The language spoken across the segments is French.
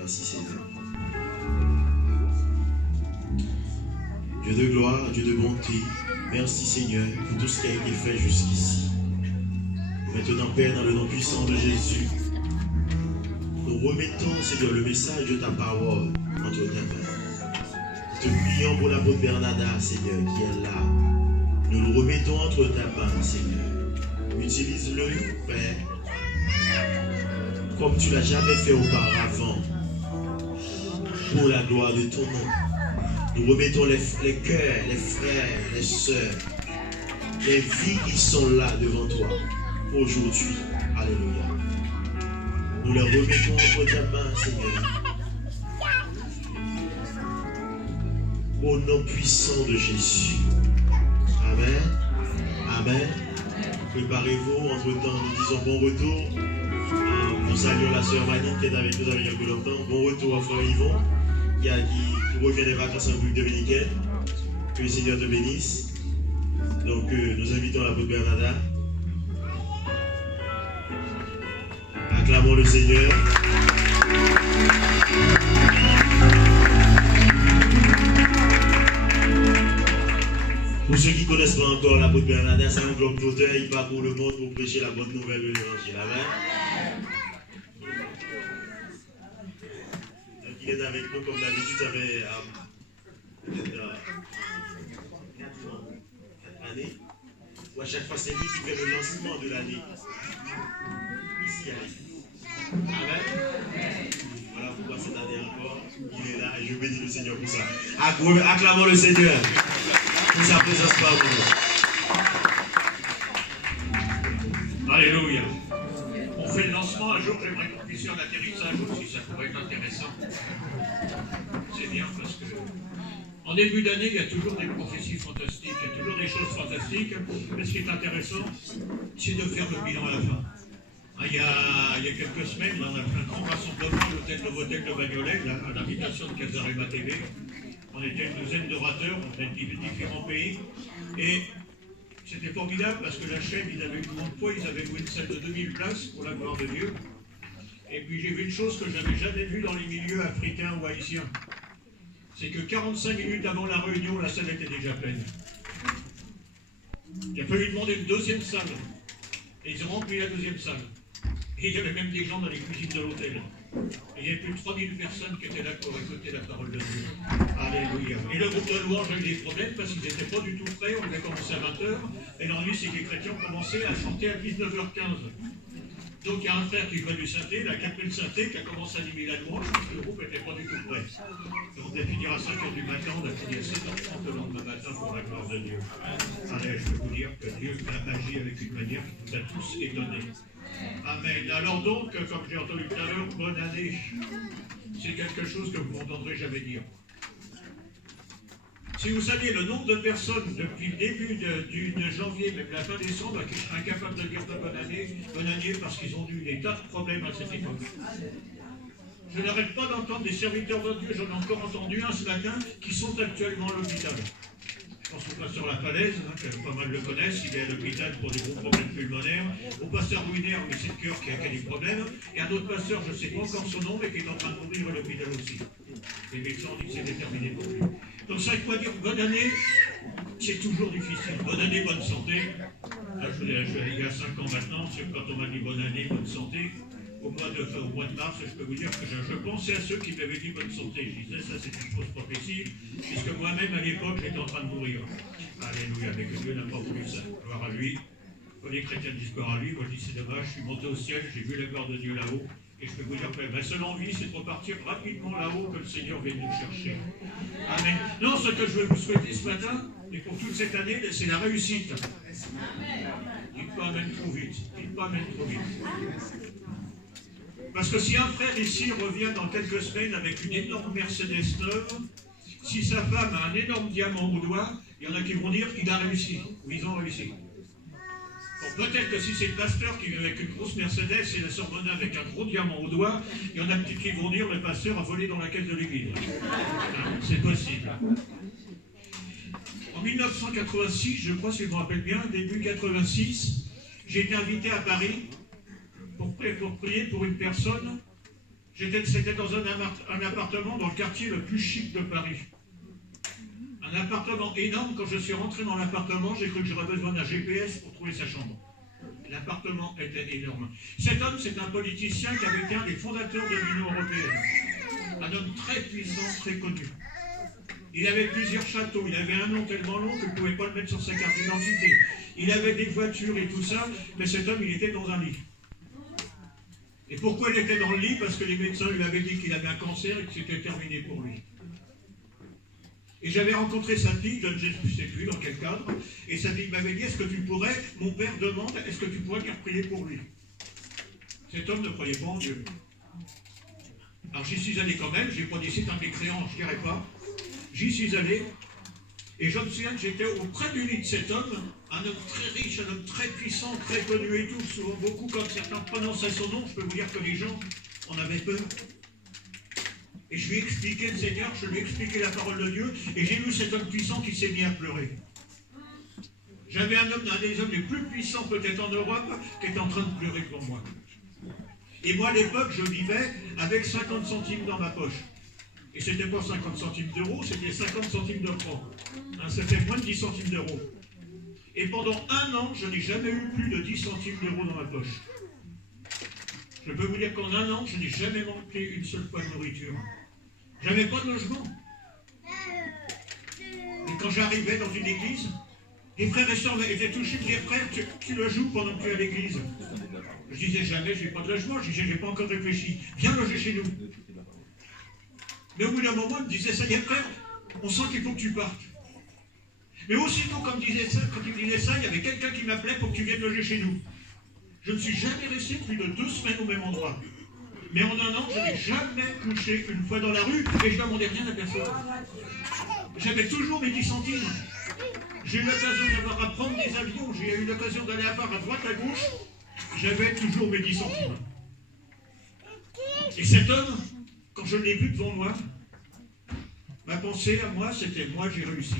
Merci Seigneur. Dieu de gloire, Dieu de bonté, merci Seigneur pour tout ce qui a été fait jusqu'ici. Maintenant, Père, dans le nom puissant de Jésus, nous remettons, Seigneur, le message de ta parole entre tes mains. Te prions pour l'apôtre Bernarda, Seigneur, qui est là. Nous le remettons entre ta main, Seigneur. Utilise-le, Père, comme tu l'as jamais fait auparavant, pour la gloire de ton nom. Nous remettons les cœurs, les frères, les sœurs, les vies qui sont là devant toi aujourd'hui. Alléluia. Nous les remettons entre ta main, Seigneur. Au nom puissant de Jésus. Amen. Amen. Préparez-vous. Entre-temps, nous disons bon retour. Nous saluons la sœur Manine qui est avec nous avec un peu longtemps. Bon retour à frère Yvon qui revient des vacances en République dominicaine. Que le Seigneur te bénisse. Donc, nous invitons l'apôtre Bernarda. Acclamons le Seigneur. Pour ceux qui ne connaissent pas encore l'apôtre Bernarda, c'est un globe d'auteur, il va pour le monde pour prêcher la bonne nouvelle de l'évangile. Amen. Donc il est avec nous comme d'habitude, ça fait peut-être 4 années. Où à chaque fois c'est lui qui fait le lancement de l'année. Ici à l'église. Amen. Voilà pourquoi cette année encore, il est là et je bénis le Seigneur pour ça. Acclamons le Seigneur pour sa présence parmi nous. Alléluia. On fait le lancement un jour, j'aimerais qu'on puisse faire l'atterrissage aussi, ça pourrait être intéressant. C'est bien parce que en début d'année, il y a toujours des prophéties fantastiques, il y a toujours des choses fantastiques, mais ce qui est intéressant, c'est de faire le bilan à la fin. Il y a quelques semaines, on a fait un grand rassemblement à l'hôtel Novotel de Bagnolet, à l'invitation de Casarema TV. On était une douzaine d'orateurs, on venait de différents pays, et c'était formidable parce que la chaîne, ils avaient eu beaucoup de poids, ils avaient loué une salle de 2000 places pour la gloire de Dieu. Et puis j'ai vu une chose que je n'avais jamais vue dans les milieux africains ou haïtiens. C'est que 45 minutes avant la réunion, la salle était déjà pleine. Il a fallu demander une deuxième salle. Et ils ont rempli la deuxième salle. Et il y avait même des gens dans les cuisines de l'hôtel. Et il y avait plus de 3000 personnes qui étaient là pour écouter la parole de Dieu. Alléluia. Et le groupe de louange a eu des problèmes parce qu'ils n'étaient pas du tout prêts. On avait commencé à 20h. Et l'ennui, c'est que les chrétiens ont commencé à chanter à 19h15. Donc il y a un frère qui jouait du synthé, qui a pris le synthé, qui a commencé à animer la louange parce que le groupe n'était pas du tout prêt. Donc on a fini à 5h du matin, on a fini à 7h30 le lendemain matin pour la gloire de Dieu. Allez, je peux vous dire que Dieu a agi avec une manière qui nous a tous étonnés. Amen. Alors donc, comme j'ai entendu tout à l'heure, bonne année. C'est quelque chose que vous m'entendrez jamais dire. Si vous saviez le nombre de personnes depuis le début de janvier, même la fin décembre, qui seraient incapables de dire bonne année parce qu'ils ont eu des tas de problèmes à cette époque. Je n'arrête pas d'entendre des serviteurs de Dieu, j'en ai encore entendu un ce matin, qui sont actuellement à l'hôpital. Je pense au pasteur La Falaise, que pas mal le connaissent, il est à l'hôpital pour des gros problèmes pulmonaires. Au pasteur Ruinaire, mais c'est le cœur qui a des problèmes. Et un autre pasteur, je ne sais pas encore son nom, mais qui est en train de mourir à l'hôpital aussi. Les médecins ont dit que c'est terminé pour lui. Donc ça, il faut dire bonne année, c'est toujours difficile. Bonne année, bonne santé. Là, il y a 5 ans maintenant, quand on m'a dit bonne année, bonne santé, au mois de mars, je peux vous dire que je pensais à ceux qui m'avaient dit bonne santé. Je disais, ça c'est une chose prophétie, puisque moi-même à l'époque, j'étais en train de mourir. Alléluia, mais que Dieu n'a pas voulu ça. Gloire à lui. Quand les chrétiens disent gloire à lui, moi je dis c'est dommage, je suis monté au ciel, j'ai vu la gloire de Dieu là-haut. Et je peux vous dire que ma seule envie, c'est de repartir rapidement là-haut, que le Seigneur vienne nous chercher. Amen. Non, ce que je veux vous souhaiter ce matin, et pour toute cette année, c'est la réussite. Dites pas Amen trop vite. Dites pas Amen trop vite. Parce que si un frère ici revient dans quelques semaines avec une énorme Mercedes neuve, si sa femme a un énorme diamant au doigt, il y en a qui vont dire qu'il a réussi, ou ils ont réussi. Bon, peut-être que si c'est le pasteur qui vient avec une grosse Mercedes et la sœur Mona avec un gros diamant au doigt, il y en a qui vont dire le pasteur a volé dans la caisse de l'église. C'est possible. En 1986, je crois, si je me rappelle bien, début 86, j'ai été invité à Paris pour prier pour une personne. C'était dans un appartement dans le quartier le plus chic de Paris. Un appartement énorme. Quand je suis rentré dans l'appartement, j'ai cru que j'aurais besoin d'un GPS pour trouver sa chambre. L'appartement était énorme. Cet homme, c'est un politicien qui avait été un des fondateurs de l'Union européenne. Un homme très puissant, très connu. Il avait plusieurs châteaux, il avait un nom tellement long que vous ne pouvez pas le mettre sur sa carte d'identité. Il avait des voitures et tout ça, mais cet homme, il était dans un lit. Et pourquoi il était dans le lit? Parce que les médecins lui avaient dit qu'il avait un cancer et que c'était terminé pour lui. Et j'avais rencontré sa fille, je ne sais plus dans quel cadre, et sa fille m'avait dit, est-ce que tu pourrais, mon père demande, est-ce que tu pourrais faire prier pour lui? Cet homme ne croyait pas en Dieu. Alors j'y suis allé quand même, j'ai pas dit c'est un mécréant, je ne dirais pas. J'y suis allé, et je me souviens que j'étais auprès du lit de cet homme, un homme très riche, un homme très puissant, très connu et tout, souvent beaucoup, quand certains prononçaient son nom, je peux vous dire que les gens en avaient peur. Et je lui ai expliqué le Seigneur, je lui ai expliqué la parole de Dieu, et j'ai vu cet homme puissant qui s'est mis à pleurer. J'avais un des hommes les plus puissants peut-être en Europe, qui était en train de pleurer devant moi. Et moi à l'époque, je vivais avec 50 centimes dans ma poche. Et c'était pas 50 centimes d'euros, c'était 50 centimes de francs. Hein, ça fait moins de 10 centimes d'euros. Et pendant un an, je n'ai jamais eu plus de 10 centimes d'euros dans ma poche. Je peux vous dire qu'en un an, je n'ai jamais manqué une seule fois de nourriture. J'avais pas de logement. Et quand j'arrivais dans une église, les frères et sœurs étaient touchés, me disaient, frère, tu le joues pendant que tu es à l'église. Je disais jamais, je n'ai pas de logement, je disais, je n'ai pas encore réfléchi. Viens loger chez nous. Mais au bout d'un moment, il me disait, ça y est, frère, on sent qu'il faut que tu partes. Mais aussitôt, quand il me disait ça, il y avait quelqu'un qui m'appelait pour que tu viennes loger chez nous. Je ne suis jamais resté plus de 2 semaines au même endroit. Mais en un an, je n'ai jamais couché une fois dans la rue et je ne demandais rien à personne. J'avais toujours mes 10 centimes. J'ai eu l'occasion d'avoir à prendre des avions, j'ai eu l'occasion d'aller à part à droite, à gauche. J'avais toujours mes 10 centimes. Et cet homme, quand je l'ai vu devant moi, ma pensée à moi, c'était moi j'ai réussi.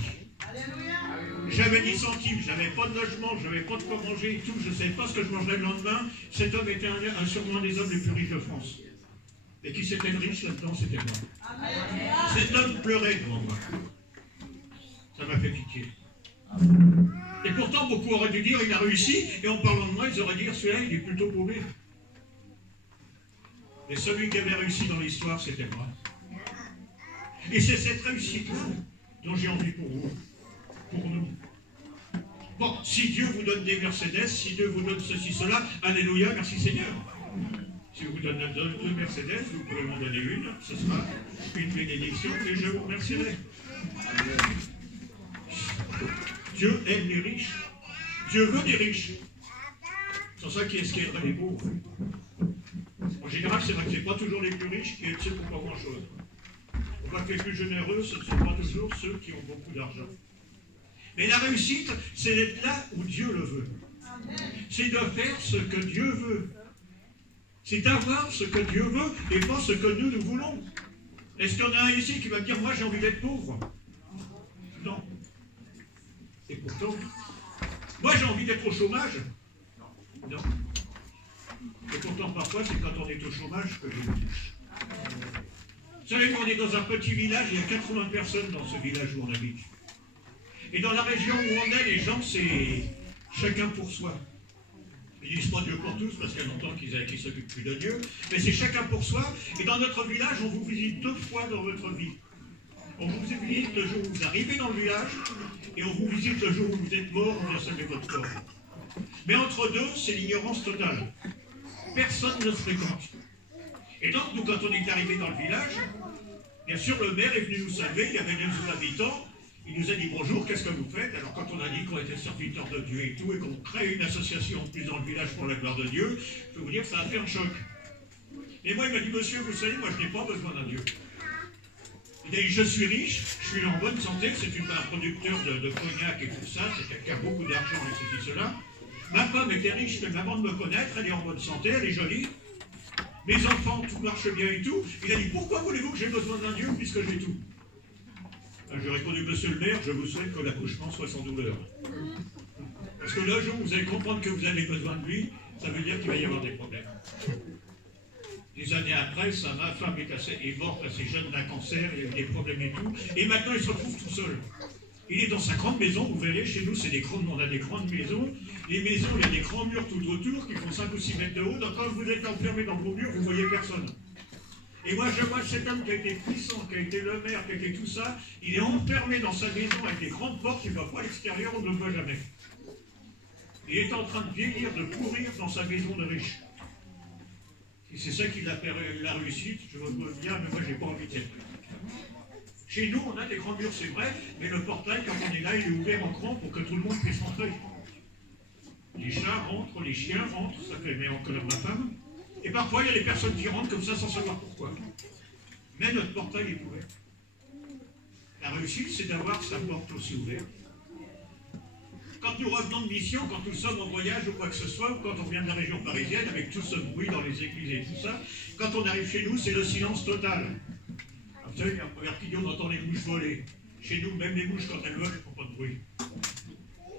J'avais 10 centimes, j'avais pas de logement, j'avais pas de quoi manger et tout, je ne savais pas ce que je mangerais le lendemain. Cet homme était sûrement un des hommes les plus riches de France. Et qui s'était riche là-dedans, c'était moi. Cet homme pleurait devant moi. Ça m'a fait pitié. Et pourtant, beaucoup auraient dû dire il a réussi, et en parlant de moi, ils auraient dit celui-là, il est plutôt paumé. Mais celui qui avait réussi dans l'histoire, c'était moi. Et c'est cette réussite-là dont j'ai envie pour vous, pour nous. Bon, si Dieu vous donne des Mercedes, si Dieu vous donne ceci, cela, alléluia, merci Seigneur. Si vous donne 2 Mercedes, vous pouvez m'en donner une, ce sera une bénédiction et je vous remercierai. Dieu aime les riches. Dieu veut des riches. C'est ça qui aiderait les pauvres. En général, c'est vrai que ce n'est pas toujours les plus riches qui aident ceux qui n'ont pas grand-chose. On voit que les plus généreux, ce ne sont pas toujours ceux qui ont beaucoup d'argent. Mais la réussite, c'est d'être là où Dieu le veut. C'est de faire ce que Dieu veut. C'est d'avoir ce que Dieu veut et pas ce que nous voulons. Est-ce qu'il y en a un ici qui va me dire, moi j'ai envie d'être pauvre? Non. Et pourtant, moi j'ai envie d'être au chômage? Non. Et pourtant parfois c'est quand on est au chômage que je me touche. Vous savez qu'on est dans un petit village, il y a 80 personnes dans ce village où on habite. Et dans la région où on est, les gens, c'est chacun pour soi. Ils disent pas Dieu pour tous, parce qu'il y a longtemps qu'ils ne s'occupent plus de Dieu, mais c'est chacun pour soi. Et dans notre village, on vous visite 2 fois dans votre vie. On vous visite le jour où vous arrivez dans le village, et on vous visite le jour où vous êtes mort, on vient sauver votre corps. Mais entre deux, c'est l'ignorance totale. Personne ne se fréquente. Et donc, nous, quand on est arrivé dans le village, bien sûr, le maire est venu nous saluer, il y avait 2 habitants. Il nous a dit bonjour, qu'est-ce que vous faites? Alors quand on a dit qu'on était serviteurs de Dieu et tout, et qu'on crée une association en plus dans le village pour la gloire de Dieu, je peux vous dire que ça a fait un choc. Et moi il m'a dit, monsieur, vous savez, moi je n'ai pas besoin d'un Dieu. Il a dit, je suis riche, je suis en bonne santé, c'est un producteur de cognac et tout ça, c'est quelqu'un qui a beaucoup d'argent et ceci, cela. Ma femme était riche, même avant de me connaître, elle est en bonne santé, elle est jolie. Mes enfants, tout marche bien et tout. Il a dit, pourquoi voulez-vous que j'ai besoin d'un Dieu puisque j'ai tout? J'ai répondu, monsieur le maire, je vous souhaite que l'accouchement soit sans douleur. Parce que le jour où vous allez comprendre que vous avez besoin de lui, ça veut dire qu'il va y avoir des problèmes. Des années après, ma femme est morte assez jeune d'un cancer, il y a eu des problèmes et tout, et maintenant il se retrouve tout seul. Il est dans sa grande maison, vous verrez, chez nous, on a des grandes maisons. Les maisons, il y a des grands murs tout autour qui font 5 ou 6 mètres de haut, donc quand vous êtes enfermé dans vos murs, vous ne voyez personne. Et moi, je vois cet homme qui a été puissant, qui a été le maire, qui a été tout ça, il est enfermé dans sa maison avec des grandes portes, il ne voit pas l'extérieur, on ne le voit jamais. Il est en train de vieillir, de pourrir dans sa maison de riche. Et c'est ça qui l'a la réussite, je me vois bien, mais moi, j'ai pas envie de cette politique. Chez nous, on a des grands murs, c'est vrai, mais le portail, quand on est là, il est ouvert en grand pour que tout le monde puisse rentrer. Les chats rentrent, les chiens rentrent, ça fait mettre en colère ma femme. Et parfois, il y a des personnes qui rentrent comme ça sans savoir pourquoi. Mais notre portail est ouvert. La réussite, c'est d'avoir sa porte aussi ouverte. Quand nous revenons de mission, quand nous sommes en voyage ou quoi que ce soit, ou quand on vient de la région parisienne, avec tout ce bruit dans les églises et tout ça, quand on arrive chez nous, c'est le silence total. Vous savez, la première vidéo, on entend les mouches voler. Chez nous, même les mouches, quand elles volent, elles ne font pas de bruit.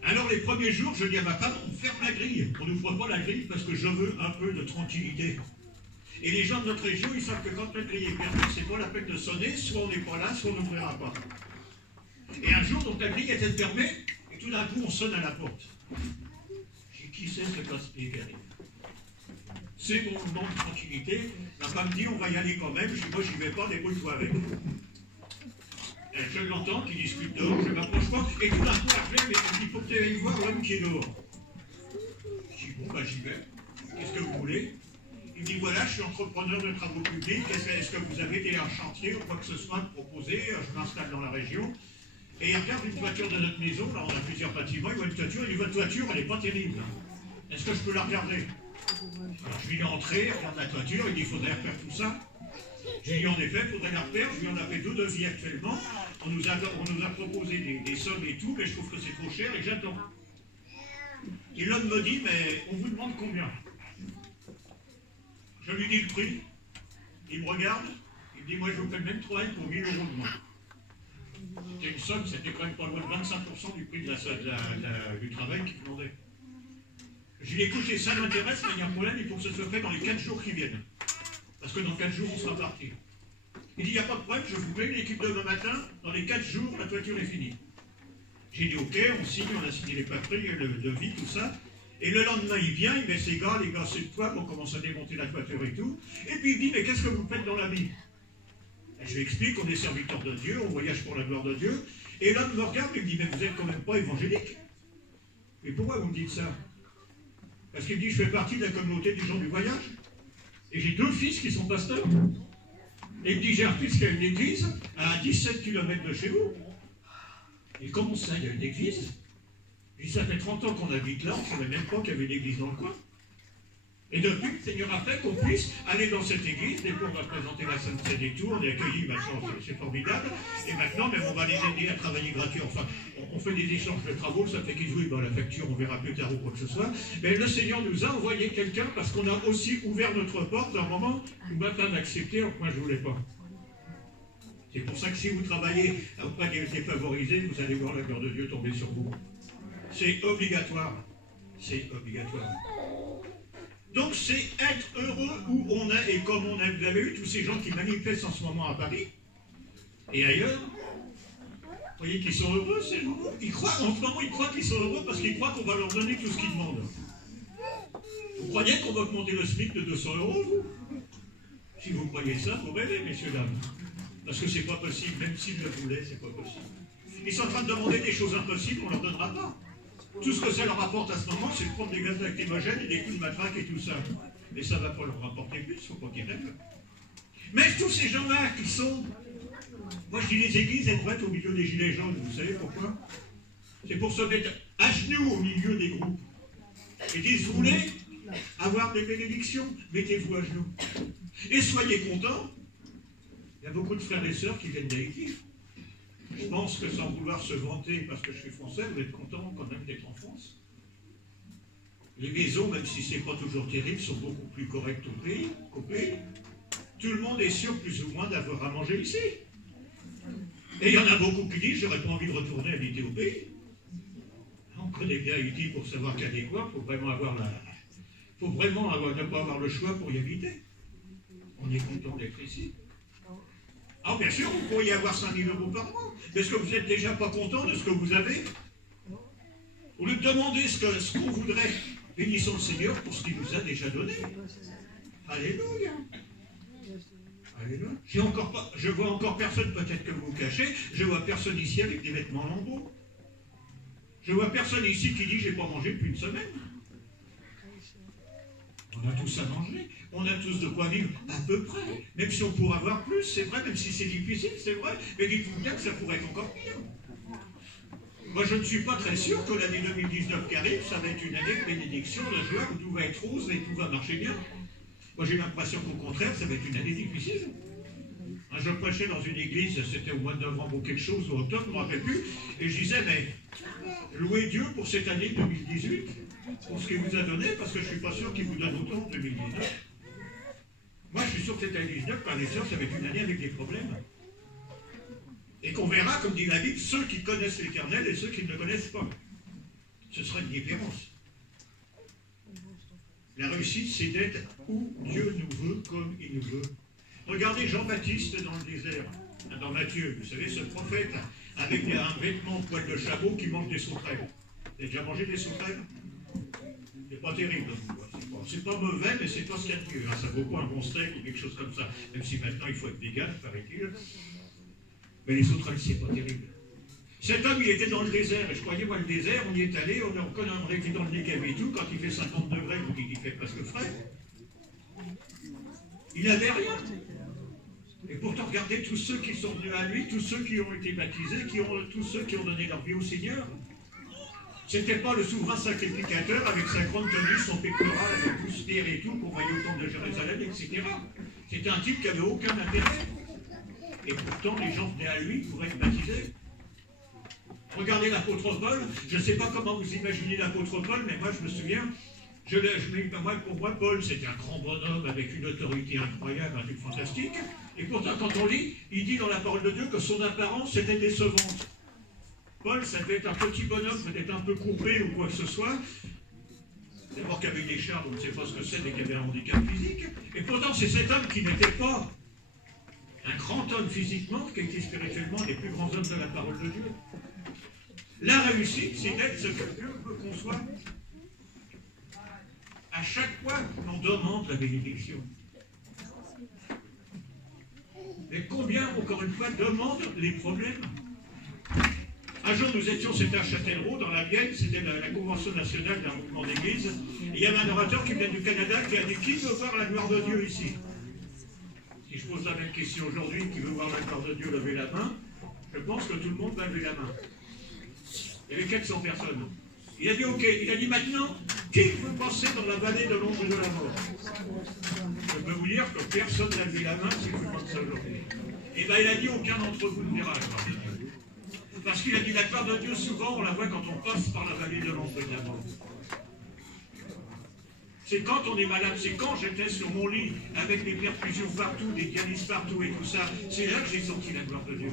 Alors, les premiers jours, je dis à ma femme, on ferme la grille. On n'ouvre pas la grille parce que je veux un peu de tranquillité. Et les gens de notre région, ils savent que quand la grille est perdue, c'est pas la peine de sonner, soit on n'est pas là, soit on n'ouvrira pas. Et un jour, donc la grille était fermée, et tout d'un coup, on sonne à la porte. J'ai dit, qui c'est ce casse-pied qui arrive? C'est mon moment de tranquillité. Ma femme dit, on va y aller quand même. Je dis, moi, j'y vais pas, débrouille-toi avec. Je l'entends qui discute dehors, je ne m'approche pas, et tout d'un coup, elle me dit, il faut que tu ailles voir l'homme qui est dehors. Je dis, bon, bah j'y vais. Qu'est-ce que vous voulez? Il me dit, voilà, je suis entrepreneur de travaux publics, est-ce que vous avez des chantiers ou quoi que ce soit à proposer? Je m'installe dans la région. Et il regarde une toiture de notre maison, là on a plusieurs bâtiments, il voit une toiture, il dit, votre toiture, elle n'est pas terrible. Est-ce que je peux la regarder? Alors je lui ai entré, regarde la toiture, il dit, il faudrait refaire tout ça. J'ai dit, en effet, il faudrait la refaire, je lui en ai fait 2 devis actuellement. On nous a proposé des sommes et tout, mais je trouve que c'est trop cher et j'attends. Et l'homme me dit, mais on vous demande combien? Je lui dis le prix. Il me regarde, il me dit, moi je vous fais le même travail pour 1000 € de moins. C'était une somme, c'était quand même pas loin de 25% du prix du travail qu'il demandait. Je lui ai dit, écoutez, ça m'intéresse, mais il y a un problème, il faut que ce soit fait dans les 4 jours qui viennent. Parce que dans 4 jours, on sera parti. Il dit, il n'y a pas de problème, je vous mets une équipe demain matin, dans les 4 jours, la toiture est finie. J'ai dit, ok, on signe, on a signé les papiers, le devis, tout ça. Et le lendemain, il vient, il met ses gars, les gars, c'est le toit, on commence à démonter la toiture et tout. Et puis il dit, mais qu'est-ce que vous faites dans la vie? Et je lui explique qu'on est serviteur de Dieu, on voyage pour la gloire de Dieu. Et l'homme me regarde et me dit, mais vous n'êtes quand même pas évangélique? Mais pourquoi vous me dites ça? Parce qu'il me dit, je fais partie de la communauté des gens du voyage. Et j'ai 2 fils qui sont pasteurs. Et il me dit, j'ai un fils qui a une église à 17 km de chez vous. Et comment ça, il y a une église? Je dis, ça fait 30 ans qu'on habite là, on ne savait même pas qu'il y avait une église dans le coin. Et depuis, le Seigneur a fait qu'on puisse aller dans cette église. Des fois, on va présenter la Sainte Seine et tout, on est accueillis, maintenant, c'est formidable. Et maintenant, même on va les aider à travailler gratuit. Enfin, on fait des échanges de travaux, ça fait qu'ils jouent dans la facture, on verra plus tard ou quoi que ce soit. Mais le Seigneur nous a envoyé quelqu'un parce qu'on a aussi ouvert notre porte à un moment où ma femme a accepté, moi je ne voulais pas. C'est pour ça que si vous travaillez auprès des défavorisés, vous allez voir la gloire de Dieu tomber sur vous. C'est obligatoire. C'est obligatoire. Donc c'est être heureux où on est, et comme on a, vous avez vu tous ces gens qui manifestent en ce moment à Paris et ailleurs, vous voyez qu'ils sont heureux, ces gens. Ils croient, en ce moment, ils croient qu'ils sont heureux parce qu'ils croient qu'on va leur donner tout ce qu'ils demandent. Vous croyez qu'on va augmenter le SMIC de 200 €, vous? Si vous croyez ça, vous rêvez, messieurs, dames. Parce que c'est pas possible, même s'ils le voulaient, c'est pas possible. Ils sont en train de demander des choses impossibles, on ne leur donnera pas. Tout ce que ça leur apporte à ce moment, c'est de prendre des gaz lacrymogènes et des coups de matraque et tout ça. Mais ça ne va pas leur rapporter plus, il ne faut pas qu'ils rêvent. Mais tous ces gens-là qui sont... Moi je dis les églises, elles devraient être au milieu des gilets jaunes, vous savez pourquoi? C'est pour se mettre à genoux au milieu des groupes. Et disent, vous voulez avoir des bénédictions? Mettez-vous à genoux. Et soyez contents. Il y a beaucoup de frères et sœurs qui viennent d'Haïti. Je pense que sans vouloir se vanter, parce que je suis français, vous êtes content quand même d'être en France. Les maisons, même si ce n'est pas toujours terrible, sont beaucoup plus correctes qu'au pays. Tout le monde est sûr, plus ou moins, d'avoir à manger ici. Et il y en a beaucoup qui disent, j'aurais pas envie de retourner habiter au pays. On connaît bien Haïti pour savoir qu'adéquat, il faut vraiment avoir ne pas avoir le choix pour y habiter. On est content d'être ici. Alors bien sûr, vous pourriez avoir 5 000 € par mois. Mais est-ce que vous n'êtes déjà pas content de ce que vous avez? Au lieu de demander ce qu'on voudrait, bénissons le Seigneur pour ce qu'il nous a déjà donné. Alléluia. Alléluia. Je vois encore personne, peut-être que vous vous cachez, je vois personne ici avec des vêtements lambeaux. Je vois personne ici qui dit j'ai pas mangé depuis une semaine. On a tous à manger, on a tous de quoi vivre à peu près, même si on pourrait avoir plus, c'est vrai, même si c'est difficile, c'est vrai, mais dites-vous bien que ça pourrait être encore pire. Moi je ne suis pas très sûr que l'année 2019 qui arrive, ça va être une année de bénédiction, de joie, où tout va être rose et tout va marcher bien. Moi j'ai l'impression qu'au contraire, ça va être une année difficile. Je prêchais dans une église, c'était au mois de novembre ou quelque chose, ou octobre, je ne me rappelle plus, et je disais, mais louez Dieu pour cette année 2018, pour ce qu'il vous a donné, parce que je ne suis pas sûr qu'il vous donne autant en 2019. Moi, je suis sûr que cette année 2019, par les sœurs, ça va être une année avec des problèmes. Et qu'on verra, comme dit la Bible, ceux qui connaissent l'Éternel et ceux qui ne le connaissent pas. Ce sera une différence. La réussite, c'est d'être où Dieu nous veut, comme il nous veut. Regardez Jean-Baptiste dans le désert, dans Matthieu, vous savez, ce prophète avec un vêtement en poil de chameau qui mange des sauterelles. Vous avez déjà mangé des sauterelles? C'est pas terrible. C'est pas mauvais, mais c'est pas ce qu'il y a de mieux. Ça vaut pas un bon steak ou quelque chose comme ça. Même si maintenant il faut être vegan, paraît-il. Mais les sauterelles, c'est pas terrible. Cet homme, il était dans le désert, et je croyais, moi, le désert, on y est allé, on était dans le Negev et tout, quand il fait 50 degrés, donc il fait presque frais. Il n'avait rien. Et pourtant, regardez tous ceux qui sont venus à lui, tous ceux qui ont été baptisés, tous ceux qui ont donné leur vie au Seigneur. C'était pas le souverain sacrificateur avec sa grande tenue, son pectoral, avec tout ce terre et tout, qu'on voyait au temple de Jérusalem, etc. C'était un type qui n'avait aucun intérêt. Et pourtant, les gens venaient à lui pour être baptisés. Regardez l'apôtre Paul, je ne sais pas comment vous imaginez l'apôtre Paul, mais moi je me souviens, pour moi Paul c'était un grand bonhomme avec une autorité incroyable, un truc fantastique, et pourtant quand on lit, il dit dans la parole de Dieu que son apparence était décevante. Paul, ça devait être un petit bonhomme, peut-être un peu courbé ou quoi que ce soit, d'abord qu'avec des chars, on ne sait pas ce que c'est, mais qui avait un handicap physique, et pourtant c'est cet homme qui n'était pas un grand homme physiquement, qui était spirituellement les plus grands hommes de la parole de Dieu. La réussite, c'est d'être ce que Dieu veut qu'on soit. À chaque fois, on demande la bénédiction. Et combien, encore une fois, demandent les problèmes? Un jour, nous étions, c'était à Châtellerault, dans la Vienne, c'était la Convention nationale d'un mouvement d'église. Et il y avait un orateur qui vient du Canada qui a dit « Qui veut voir la gloire de Dieu ici ?» Si je pose la même question aujourd'hui, qui veut voir la gloire de Dieu, lever la main, je pense que tout le monde va lever la main. Il y avait 400 personnes. Il a dit ok, il a dit maintenant, qui veut passer dans la vallée de l'ombre de la mort? Je peux vous dire que personne n'a levé la main si je vous demande ça aujourd'hui. Et bien il a dit aucun d'entre vous ne verra la gloire de Dieu. Parce qu'il a dit la gloire de Dieu, souvent on la voit quand on passe par la vallée de l'ombre de la mort. C'est quand on est malade, c'est quand j'étais sur mon lit avec des perfusions partout, des dialyses partout et tout ça, c'est là que j'ai senti la gloire de Dieu.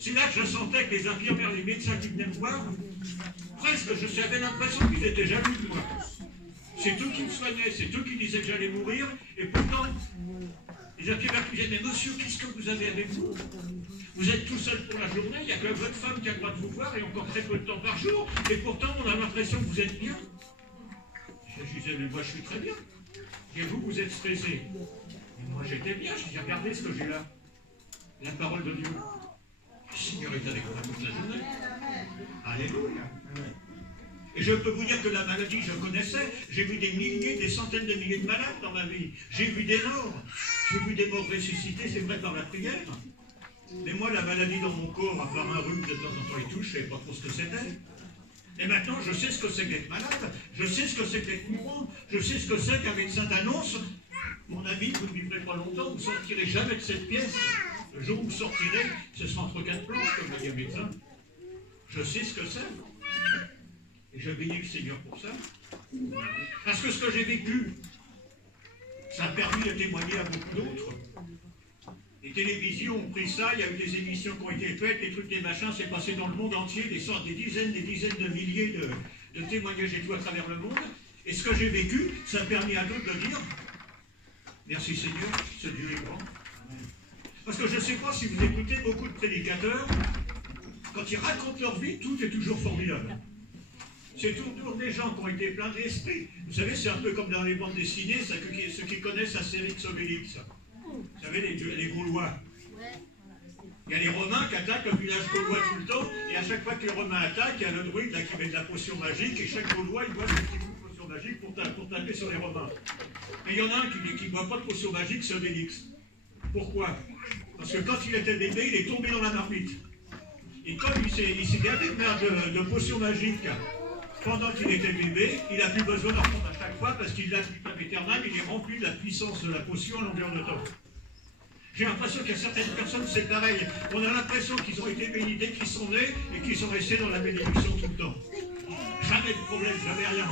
C'est là que je sentais que les infirmières, les médecins qui venaient me voir, presque j'avais l'impression qu'ils étaient jaloux de moi. C'est eux qui me soignaient, c'est eux qui disaient que j'allais mourir, et pourtant, les infirmières qui disaient, mais monsieur, qu'est-ce que vous avez avec vous? Vous êtes tout seul pour la journée, il n'y a que votre femme qui a le droit de vous voir, et encore très peu de temps par jour, et pourtant on a l'impression que vous êtes bien. Je disais, mais moi je suis très bien. Et vous, vous êtes stressé. Et moi j'étais bien, je dis, regardez ce que j'ai là. La parole de Dieu. Le Seigneur est avec moi toute la journée. Alléluia. Et je peux vous dire que la maladie, je connaissais. J'ai vu des milliers, des centaines de milliers de malades dans ma vie. J'ai vu des morts. J'ai vu des morts ressuscités, c'est vrai, par la prière. Mais moi, la maladie dans mon corps, à part un rhume de temps en temps, il touche, je ne savais pas trop ce que c'était. Et maintenant, je sais ce que c'est qu'être malade, je sais ce que c'est qu'être mourant, je sais ce que c'est qu'un médecin t'annonce. Mon ami, vous ne vivrez pas longtemps, vous ne sortirez jamais de cette pièce. Le jour où vous sortirez, ce sera entre 4 planches, comme dit un médecin. Je sais ce que c'est. Et je bénis le Seigneur pour ça. Parce que ce que j'ai vécu, ça a permis de témoigner à beaucoup d'autres. Les télévisions ont pris ça, il y a eu des émissions qui ont été faites, des trucs, des machins, c'est passé dans le monde entier, des dizaines de milliers de témoignages et tout à travers le monde. Et ce que j'ai vécu, ça a permis à d'autres de dire, Merci Seigneur, ce Dieu est grand. Parce que je ne sais pas si vous écoutez beaucoup de prédicateurs, quand ils racontent leur vie, tout est toujours formidable. C'est toujours des gens qui ont été pleins d'esprit. Vous savez, c'est un peu comme dans les bandes dessinées, ceux qui connaissent Astérix Obélix. Vous savez, les Gaulois. Il y a les Romains qui attaquent le village gaulois tout le temps, et à chaque fois que les Romains attaquent, il y a le druide là, qui met de la potion magique, et chaque Gaulois, il boit un petit coup de potion magique pour taper sur les Romains. Mais il y en a un qui ne boit pas de potion magique, c'est Obélix. Pourquoi? Parce que quand il était bébé, il est tombé dans la marmite. Et comme il s'est gavé de potion magique pendant qu'il était bébé, il n'a plus besoin d'en prendre à chaque fois parce qu'il l'a du pain éternel, il est rempli de la puissance de la potion à longueur de temps. J'ai l'impression qu'il y a certaines personnes, c'est pareil. On a l'impression qu'ils ont été bénis dès qu'ils sont nés et qu'ils sont restés dans la bénédiction tout le temps. Jamais de problème, jamais rien.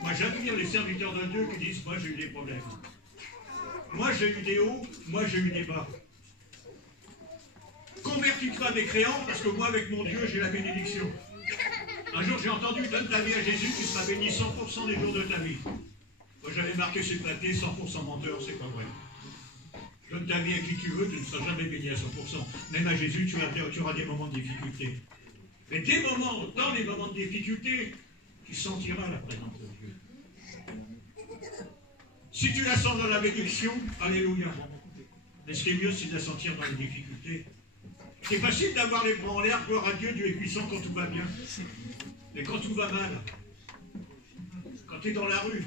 Moi j'admire les serviteurs de Dieu qui disent, moi j'ai eu des problèmes. Moi j'ai eu des hauts, moi j'ai eu des bas. Convertis-toi mécréant, parce que moi avec mon Dieu j'ai la bénédiction. Un jour j'ai entendu, donne ta vie à Jésus, tu seras béni 100% des jours de ta vie. Moi j'avais marqué sur le papier 100% menteur, c'est pas vrai. Donne ta vie à qui tu veux, tu ne seras jamais béni à 100%. Même à Jésus, tu auras des moments de difficulté. Mais dans les moments de difficulté, tu sentiras la présence de Dieu. Si tu la sens dans la bénédiction, alléluia. Mais ce qui est mieux, c'est de la sentir dans les difficultés. C'est facile d'avoir les bras en l'air, gloire à Dieu, Dieu est puissant quand tout va bien. Mais quand tout va mal, quand tu es dans la rue,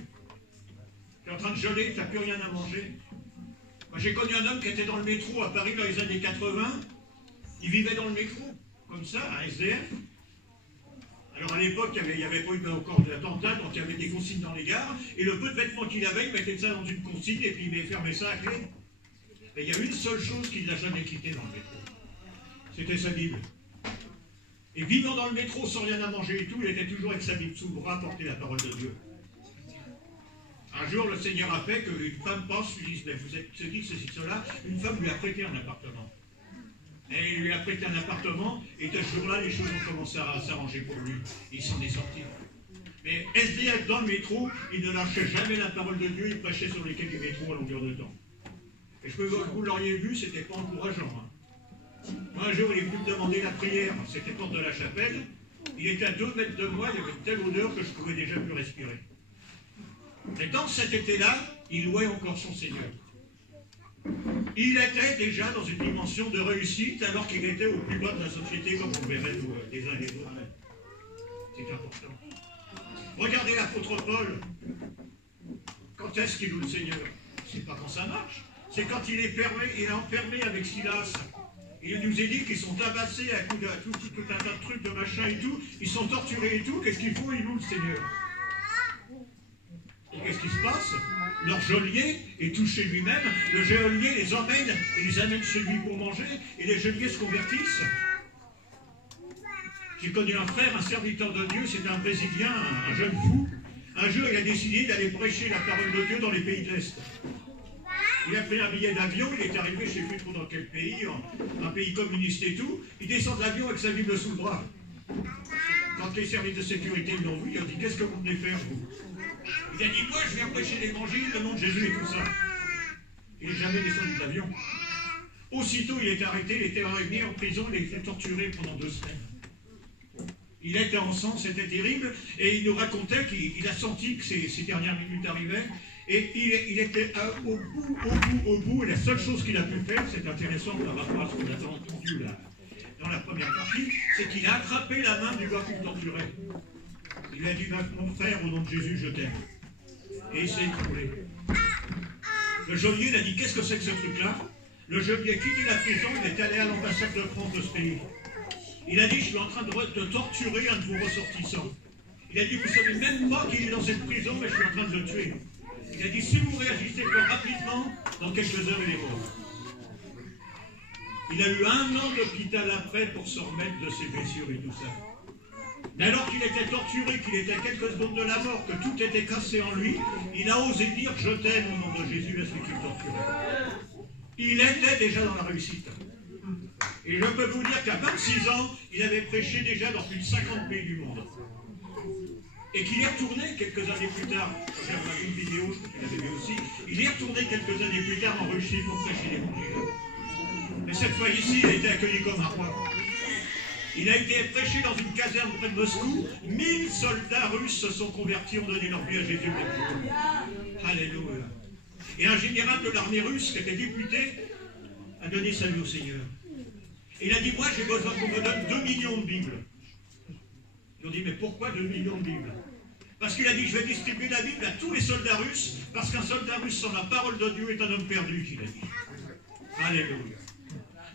tu es en train de geler, tu n'as plus rien à manger. Moi j'ai connu un homme qui était dans le métro à Paris dans les années 80. Il vivait dans le métro, comme ça, un SDF. Alors à l'époque, il n'y avait pas eu encore d'attentat, donc il y avait des consignes dans les gares. Et le peu de vêtements qu'il avait, il mettait ça dans une consigne et puis il fermait ça à clé. Et il y a une seule chose qu'il n'a jamais quittée dans le métro. C'était sa Bible. Et vivant dans le métro sans rien à manger et tout, il était toujours avec sa Bible sous le bras à porter la parole de Dieu. Un jour, le Seigneur a fait qu'une femme pense, lui dit, mais vous êtes ceci, cela, une femme lui a prêté un appartement. Et il lui a prêté un appartement, et de ce jour-là, les choses ont commencé à s'arranger pour lui. Il s'en est sorti. Mais SDF dans le métro, il ne lâchait jamais la parole de Dieu, il prêchait sur les quais du métro à longueur de temps. Et vous l'auriez vu, c'était pas encourageant. Hein. Moi, un jour, il est venu me demander la prière, c'était porte de la chapelle. Il était à 2 mètres de moi, il y avait une telle odeur que je ne pouvais déjà plus respirer. Mais dans cet été-là, il louait encore son Seigneur. Il était déjà dans une dimension de réussite alors qu'il était au plus bas de la société, comme vous verrez les uns et les autres. C'est important. Regardez l'apôtre Paul. Quand est-ce qu'il loue le Seigneur? C'est pas quand ça marche. C'est quand il est enfermé avec Silas. Il nous a dit qu'ils sont tabassés à coup de tout un tas de trucs, de machin et tout. Ils sont torturés et tout. Qu'est-ce qu'il faut? Ils louent le Seigneur. Et qu'est-ce qui se passe? Leur geôlier est touché lui-même. Le geôlier les emmène et les amène chez lui pour manger. Et les geôliers se convertissent. J'ai connu un frère, un serviteur de Dieu, c'était un Brésilien, un jeune fou. Un jour, il a décidé d'aller prêcher la parole de Dieu dans les pays de l'Est. Il a pris un billet d'avion, il est arrivé, je ne sais plus trop dans quel pays, un pays communiste et tout. Il descend de l'avion avec sa Bible sous le bras. Quand les services de sécurité l'ont vu, il a dit, qu'est-ce que vous venez faire, vous? Il a dit, moi je viens prêcher l'évangile, le nom de Jésus et tout ça. Il n'est jamais descendu de l'avion. Aussitôt il est arrêté, il était mis en prison, il a été torturé pendant 2 semaines. Il était en sang, c'était terrible, et il nous racontait qu'il a senti que ces dernières minutes arrivaient, et il était au bout, et la seule chose qu'il a pu faire, c'est intéressant par rapport à ce qu'on a entendu là, dans la première partie, c'est qu'il a attrapé la main du gars qui le torturait. Il a dit, mon frère, au nom de Jésus, je t'aime. Et il s'est écroulé. Le geôlier, il a dit, qu'est-ce que c'est que ce truc-là? Le geôlier a quitté la prison, il est allé à l'ambassade de France de ce pays. Il a dit, je suis en train de torturer un de vos ressortissants. Il a dit, vous ne savez même pas qu'il est dans cette prison, mais je suis en train de le tuer. Il a dit, si vous réagissez pas rapidement, dans quelques heures, il est mort. Il a eu 1 an d'hôpital après pour se remettre de ses blessures et tout ça. Mais alors qu'il était torturé, qu'il était à quelques secondes de la mort, que tout était cassé en lui, il a osé dire « Je t'aime au nom de Jésus » à celui qui le torturait. Il était déjà dans la réussite. Et je peux vous dire qu'à 26 ans, il avait prêché déjà dans plus de 50 pays du monde. Et qu'il est retourné quelques années plus tard, j'ai regardé une vidéo, je crois qu'il l'avait vu aussi, il est retourné quelques années plus tard en Russie pour prêcher l'évangile. Mais cette fois ici, il a été accueilli comme un roi. Il a été prêché dans une caserne près de Moscou. 1000 soldats russes se sont convertis, ont donné leur vie à Jésus. Alléluia. Et un général de l'armée russe, qui était député, a donné sa vie au Seigneur. Et il a dit, moi j'ai besoin qu'on me donne 2 millions de Bibles. Ils ont dit, mais pourquoi 2 millions de Bibles? Parce qu'il a dit, je vais distribuer la Bible à tous les soldats russes, parce qu'un soldat russe sans la parole de Dieu est un homme perdu, qu'il a dit. Alléluia.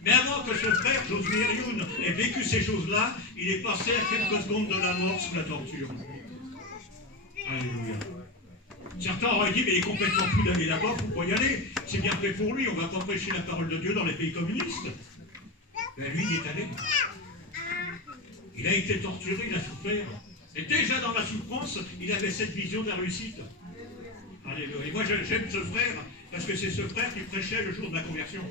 Mais avant que ce frère, Josué Youn, ait vécu ces choses-là, il est passé à quelques secondes de la mort sous la torture. Alléluia. Certains auraient dit, mais il est complètement fou d'aller là-bas, il ne faut pas y aller. C'est bien fait pour lui, on ne va pas prêcher la parole de Dieu dans les pays communistes. Ben lui, il est allé. Il a été torturé, il a souffert. Et déjà dans la souffrance, il avait cette vision de la réussite. Alléluia. Et moi, j'aime ce frère, parce que c'est ce frère qui prêchait le jour de la conversion.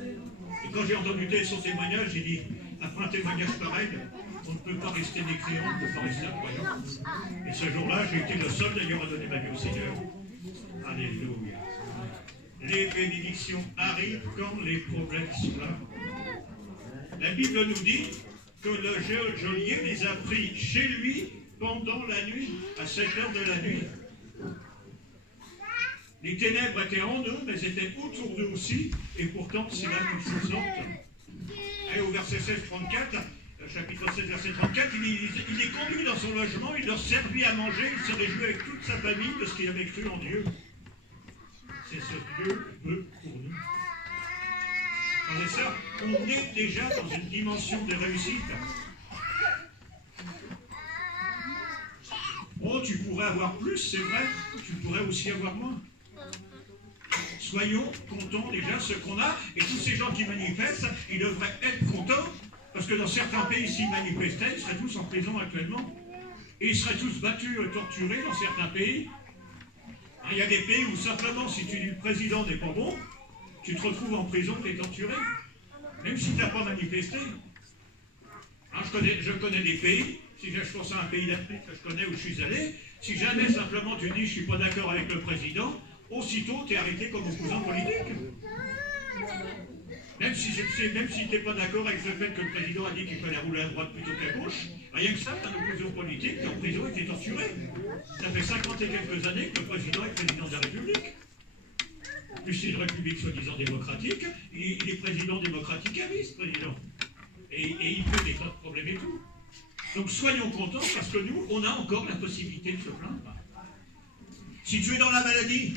Et quand j'ai entendu son témoignage, j'ai dit, après un témoignage pareil, on ne peut pas rester mécréant, on ne peut pas rester incroyant. Et ce jour-là, j'ai été le seul d'ailleurs à donner ma vie au Seigneur. Alléluia. Les bénédictions arrivent quand les problèmes sont là. La Bible nous dit que le geôlier les a pris chez lui pendant la nuit, à 7 heures de la nuit. Les ténèbres étaient en eux, mais étaient autour d'eux aussi, et pourtant c'est là qu'ils se sortent. Et au verset 16-34, chapitre 16, verset 34, il est conduit dans son logement, il leur servit à manger, il se réjouit avec toute sa famille parce qu'il avait cru en Dieu. C'est ce que Dieu veut pour nous. Frères et sœurs, on est déjà dans une dimension de réussite. Oh, tu pourrais avoir plus, c'est vrai, tu pourrais aussi avoir moins. Soyons contents déjà ce qu'on a, et tous ces gens qui manifestent, ils devraient être contents, parce que dans certains pays, s'ils manifestaient, ils seraient tous en prison actuellement. Et ils seraient tous battus et torturés dans certains pays. Il y a des pays où simplement, si tu dis le président n'est pas bon, tu te retrouves en prison, tu es torturé, même si tu n'as pas manifesté. Je connais des pays, si je pense à un pays d'Afrique que je connais où je suis allé, si jamais simplement tu dis je ne suis pas d'accord avec le président, aussitôt tu es arrêté comme opposant politique. Même si tu n'es pas d'accord avec le fait que le président a dit qu'il fallait rouler à droite plutôt qu'à gauche, rien que ça, tu es un opposant politique, tu es en prison et tu es torturé. Ça fait 50 et quelques années que le président est président de la République. Plus c'est une république soi-disant démocratique, il est président démocratique à vice-président. Et il fait des tas de problèmes et tout. Donc soyons contents parce que nous, on a encore la possibilité de se plaindre. Si tu es dans la maladie,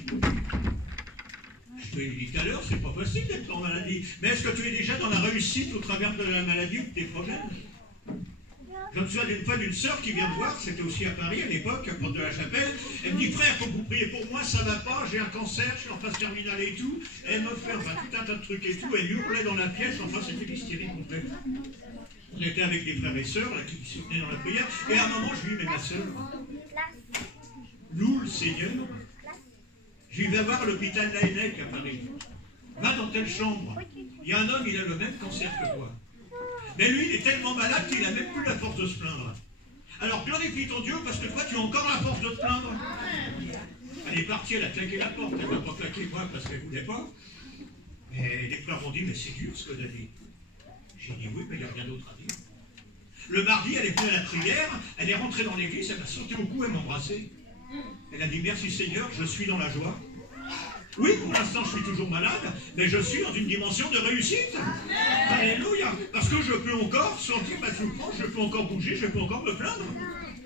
je te l'ai dit tout à l'heure, c'est pas facile d'être en maladie. Mais est-ce que tu es déjà dans la réussite au travers de la maladie ou de tes problèmes? Je me souviens d'une fois d'une sœur qui vient me voir, c'était aussi à Paris à l'époque, à Porte de la Chapelle. Elle me dit, frère, faut que vous priez pour moi, ça va pas, j'ai un cancer, je suis en phase terminale et tout. Et elle me fait tout un tas de trucs et tout, elle hurlait dans la pièce, enfin c'était l'hystérie complète. On était avec des frères et sœurs là, qui se tenaient dans la prière, et à un moment je lui dis, mais ma sœur, loue le Seigneur. Je vais voir l'hôpital d'Aenec à Paris. Va dans telle chambre. Il y a un homme, il a le même cancer que toi. Mais lui, il est tellement malade qu'il n'a même plus la force de se plaindre. Alors glorifie ton Dieu parce que toi, tu as encore la force de te plaindre. Elle est partie, elle a claqué la porte. Elle ne m'a pas claqué moi parce qu'elle ne voulait pas. Mais les frères ont dit, mais c'est dur ce que t'as dit. J'ai dit oui, mais il n'y a rien d'autre à dire. Le mardi, elle est venue à la prière, elle est rentrée dans l'église, elle m'a sauté au cou, elle m'a embrassé. Elle a dit, merci Seigneur, je suis dans la joie. Oui, pour l'instant, je suis toujours malade, mais je suis dans une dimension de réussite. Alléluia. Parce que je peux encore sentir ma souffrance, je peux encore bouger, je peux encore me plaindre.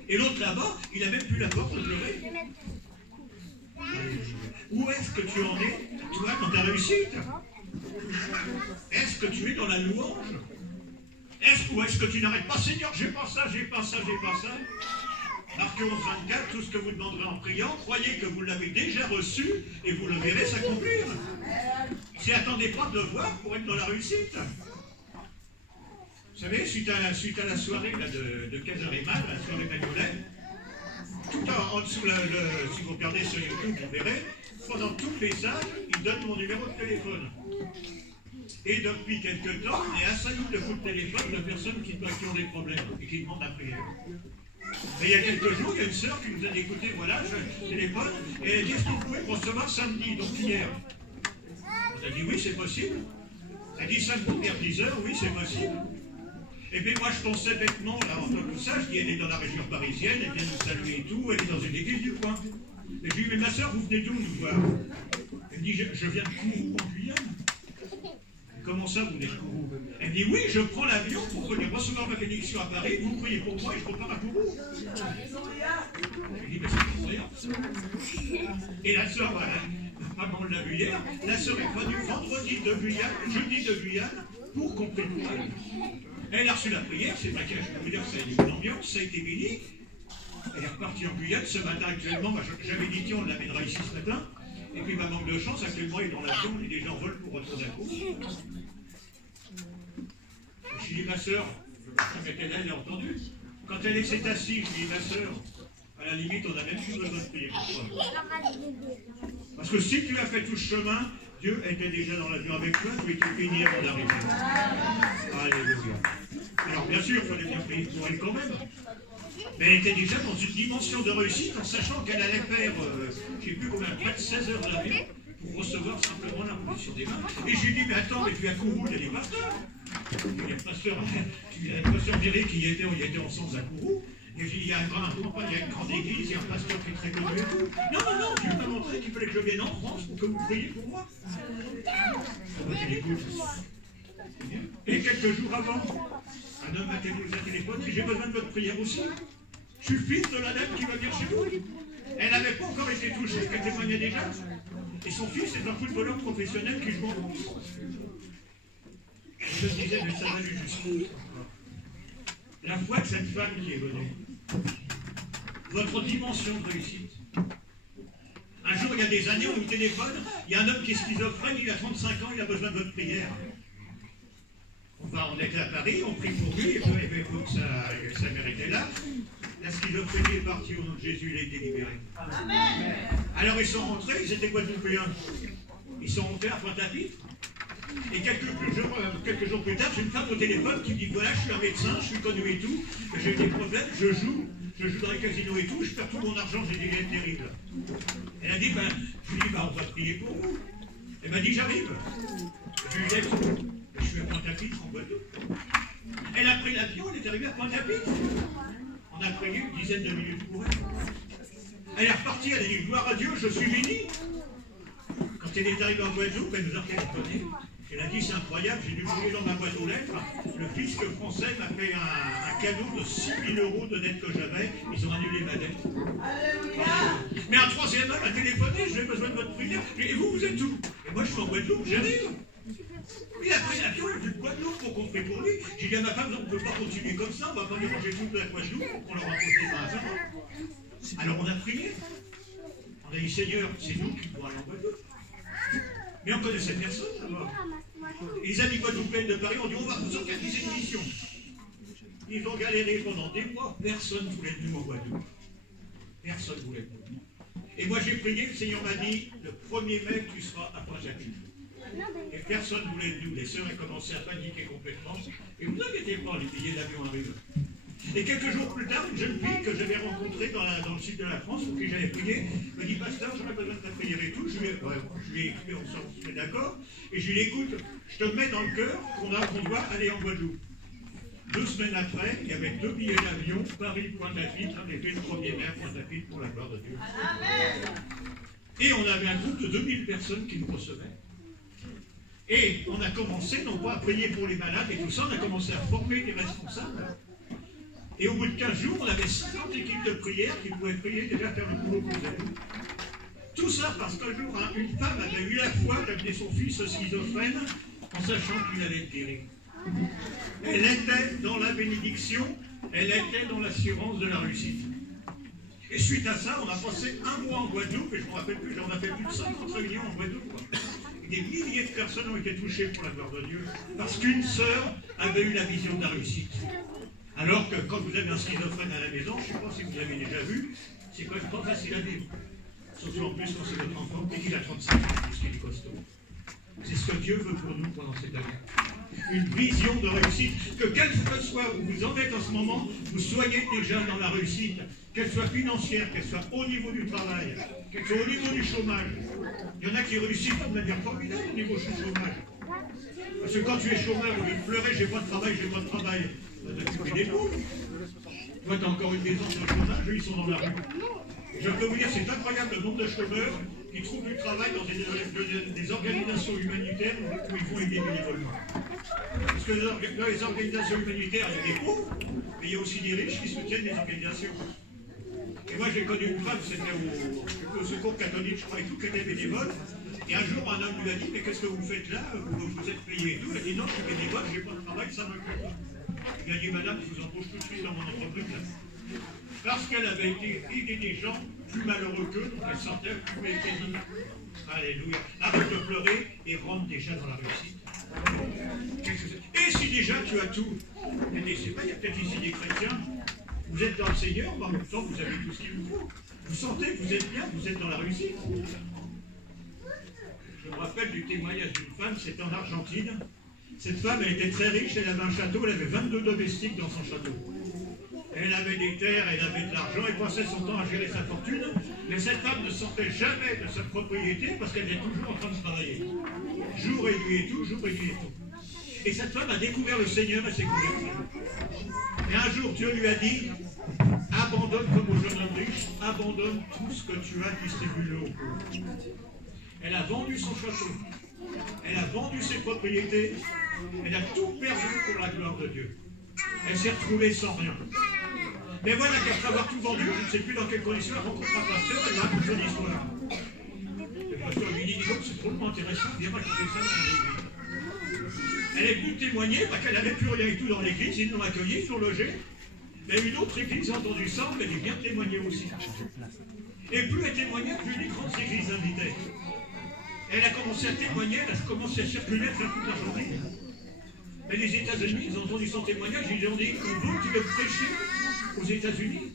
Et l'autre là-bas, il n'a même plus la force de pleurer. Où est-ce que tu en es, toi, dans ta réussite? Est-ce que tu es dans la louange? Ou est-ce que tu n'arrêtes pas, Seigneur, j'ai pas ça, j'ai pas ça, j'ai pas ça? Marc 11, 24, tout ce que vous demanderez en priant, croyez que vous l'avez déjà reçu et vous le verrez s'accomplir. Si attendez pas de le voir pour être dans la réussite. Vous savez, suite à la soirée là, de Casarémal, la soirée Magnolet, tout en dessous, si vous regardez sur YouTube, vous verrez, pendant tout le message, il donne mon numéro de téléphone. Et depuis quelques temps, il est assailli de coups de téléphone de personnes qui ont des problèmes et qui demandent la prière. Mais il y a quelques jours, il y a une sœur qui nous a dit, écoutez, voilà, je téléphone, et elle dit, est-ce que vous pouvez me recevoir samedi, donc hier? On a dit, oui, c'est possible. Elle dit, samedi vers 10h, oui, c'est possible. Et puis moi, je pensais bêtement, là, en tant que ça, je dis, elle est dans la région parisienne, elle vient nous saluer et tout, elle est dans une église du coin. Et je lui dis, mais ma sœur, vous venez d'où nous voir? Elle me dit, je viens de Kourou, en Guyane. Comment ça, vous venez de Kourou? Elle me dit, oui, je prends l'avion pour venir recevoir ma bénédiction à Paris, vous priez pour moi et je repars à Kourou. Je lui dis, mais c'est incroyable. Et la sœur, voilà, on l'a vu hier, la sœur est venue vendredi de Guyane, jeudi de Guyane, pour qu'on prie pour elle. Elle a reçu la prière, c'est vrai que je peux vous dire que ça a été une ambiance, ça a été béni. Elle est repartie en Guyane ce matin actuellement, j'avais dit tiens, on l'amènera ici ce matin. Et puis ma manque de chance, actuellement elle est dans l'avion, et les gens volent pour retourner à Kourou. Je lui dis ma soeur, elle a entendu. Quand elle s'est assise, je lui dis ma soeur, à la limite on n'a même plus besoin de prier pour toi. Parce que si tu as fait tout ce chemin, Dieu était déjà dans l'avion avec toi, tu étais béni avant d'arriver. Alléluia. Alors bien sûr, il fallait bien prier pour elle quand même. Mais elle était déjà dans une dimension de réussite en sachant qu'elle allait faire, je ne sais plus combien, près de 16 heures d'avion pour recevoir simplement la position des mains. Et je lui dis, mais attends, mais tu es à Kourou, il y a des pasteurs. Il y a le pasteur Derek qui y était, on y était ensemble à Kourou. Et j'ai dit, il y a une grande église, il y a un pasteur qui est très connu et tout. Non, Dieu m'a montré qu'il fallait que je vienne en France pour que vous priez pour moi. Et quelques jours avant, un homme nous a téléphoné, j'ai besoin de votre prière aussi. Je suis fils de la dame qui va venir chez vous. Elle n'avait pas encore été touchée, elle témoignait déjà. Et son fils est un footballeur professionnel qui joue en France. Je me disais, mais ça va lui jusqu'où? La foi de cette femme qui est venue. Votre dimension de réussite. Un jour, il y a des années, on nous téléphone, il y a un homme qui est schizophrène, il a 35 ans, il a besoin de votre prière. On était à Paris, on prie pour lui, et puis pour que sa mère était là. La schizophrénie est partie au nom de Jésus, il a été libéré. Amen. Alors ils sont rentrés, ils étaient guadeloupéens. Ils sont rentrés à Pointe-à-Pitre. Et quelques jours plus tard, j'ai une femme au téléphone qui me dit, voilà, je suis un médecin, je suis connu et tout, j'ai eu des problèmes, je joue dans les casinos et tout, je perds tout mon argent, j'ai des dettes terribles. Elle a dit, je lui ai dit, on va prier pour vous. Elle m'a dit, j'arrive. Je lui ai dit, je suis à Pointe-à-Pitre, en Guadeloupe. Elle a pris l'avion, elle est arrivée à Pointe-à-Pitre. On a prié une dizaine de minutes pour elle. Elle est repartie, elle a dit, gloire à Dieu, je suis béni. Quand elle est arrivée en Guadeloupe, elle nous a téléphoné. Elle a dit, c'est incroyable, j'ai dû fouiller dans ma boîte aux lettres. Le fisc français m'a fait un cadeau de 6 000 € de dette que j'avais. Ils ont annulé ma dette. Mais un troisième homme a téléphoné, j'ai besoin de votre prière. Et vous, vous êtes où? Et moi, je suis en Guadeloupe, j'arrive. Il a pris l'avion, il a vu de Guadeloupe pour qu'on prie pour lui. J'ai dit à ma femme, on ne peut pas continuer comme ça, on ne va pas déranger toute la Guadeloupe pour qu'on leur impose pas un hasard. Alors on a prié. On a dit, Seigneur, c'est nous qui devons aller en Guadeloupe. Mais on connaissait personne d'abord. Les amis guadeloupéens de Paris ont dit, on va vous organiser une mission. Ils ont galéré pendant des mois, personne ne voulait de nous en Guadeloupe. Personne ne voulait de nous. Et moi j'ai prié, le Seigneur m'a dit, le 1er mai, tu seras à Pointe-à-Pitre. Et personne ne voulait de nous. Les sœurs ont commencé à paniquer complètement. Et vous inquiétez pas, les billets d'avion arrivent. Et quelques jours plus tard, une jeune fille que j'avais rencontrée dans le sud de la France, pour qui j'avais prié, me dit, pasteur, j'aurais besoin de ta prière et tout. Je lui ai écrit, on se met d'accord. Et je lui ai dit, écoute, je te mets dans le cœur qu'on doit aller en Guadeloupe. 2 semaines après, il y avait 2 billets d'avion, Paris-Pointe-à-Pitre. On était le 1er mai à Pointe-à-Pitre pour la gloire de Dieu. Et on avait un groupe de 2000 personnes qui nous recevaient. Et on a commencé, non pas à prier pour les malades et tout ça, on a commencé à former des responsables. Et au bout de 15 jours, on avait 50 équipes de prière qui pouvaient prier, déjà faire le boulot pour nous. Tout ça parce qu'un jour, une femme avait eu la foi d'amener son fils schizophrène en sachant qu'il allait être guéri. Elle était dans la bénédiction, elle était dans l'assurance de la réussite. Et suite à ça, on a passé 1 mois en Guadeloupe, et je ne me rappelle plus, on a fait plus de 50 réunions en Guadeloupe. Des milliers de personnes ont été touchées pour la gloire de Dieu, parce qu'une sœur avait eu la vision de la réussite. Alors que quand vous avez un schizophrène à la maison, je ne sais pas si vous l'avez déjà vu, c'est quand même pas facile à vivre. Surtout en plus quand c'est votre enfant, et qu'il a 35 ans, puisqu'il est costaud. C'est ce que Dieu veut pour nous pendant cette année. une vision de réussite, que quel que soit où vous en êtes en ce moment, vous soyez déjà dans la réussite, qu'elle soit financière, qu'elle soit au niveau du travail, qu'elle soit au niveau du chômage. Il y en a qui réussissent de manière formidable au niveau du chômage. Parce que quand tu es chômeur, au lieu de pleurer, j'ai pas de travail, tu fais des pauvres. Toi, tu as encore une maison sur le chômage, eux, ils sont dans la rue. Je peux vous dire, c'est incroyable le nombre de chômeurs qui trouvent du travail dans des organisations humanitaires où ils vont aider bénévolement. Parce que dans les organisations humanitaires, il y a des pauvres, mais il y a aussi des riches qui soutiennent les organisations. Et moi, j'ai connu une femme, c'était au secours catholique, je crois, et tout, qui était bénévole. Et un jour, un homme lui a dit, mais qu'est-ce que vous faites là? Vous êtes payé et tout. Elle a dit, non, je suis bénévole, je n'ai pas de travail, ça me plaît pas. Il a dit, madame, je vous embauche tout de suite dans mon entreprise là. Parce qu'elle avait aidé des gens plus malheureux qu'eux, donc elle sortait, elle était dit, alléluia, arrête de pleurer et rentre déjà dans la réussite. Et si déjà tu as tout, mais je ne sais pas, il y a peut-être ici des chrétiens, vous êtes dans le Seigneur, mais en même temps vous avez tout ce qu'il vous faut. Vous sentez que vous êtes bien, vous êtes dans la réussite. Je me rappelle du témoignage d'une femme, c'était en Argentine. Cette femme, elle était très riche, elle avait un château, elle avait 22 domestiques dans son château. Elle avait des terres, elle avait de l'argent, elle passait son temps à gérer sa fortune, mais cette femme ne sortait jamais de sa propriété parce qu'elle était toujours en train de travailler. Jour et nuit et tout, jour et nuit et tout. Et cette femme a découvert le Seigneur, elle s'est convertie. Et un jour, Dieu lui a dit, abandonne comme au jeune homme riche, abandonne tout ce que tu as, distribue-le aux pauvres. Elle a vendu son château, elle a vendu ses propriétés, elle a tout perdu pour la gloire de Dieu. Elle s'est retrouvée sans rien. Mais voilà qu'après avoir tout vendu, je ne sais plus dans quelles conditions, elle rencontre un pasteur, elle raconte son histoire. Le pasteur lui dit, c'est trop intéressant, viens raconter ça dans l'église. Elle est venue témoigner parce qu'elle n'avait plus rien et tout dans l'église, ils l'ont accueillie, ils l'ont logée. Mais une autre église a entendu ça, elle est bien témoignée aussi. Et plus elle témoignait, plus les grandes églises invitaient. Elle a commencé à témoigner, elle a commencé à circuler, à faire toute la journée. Mais les États-Unis, ils ont entendu son témoignage, ils ont dit, vous, tu veux prêcher aux États-Unis?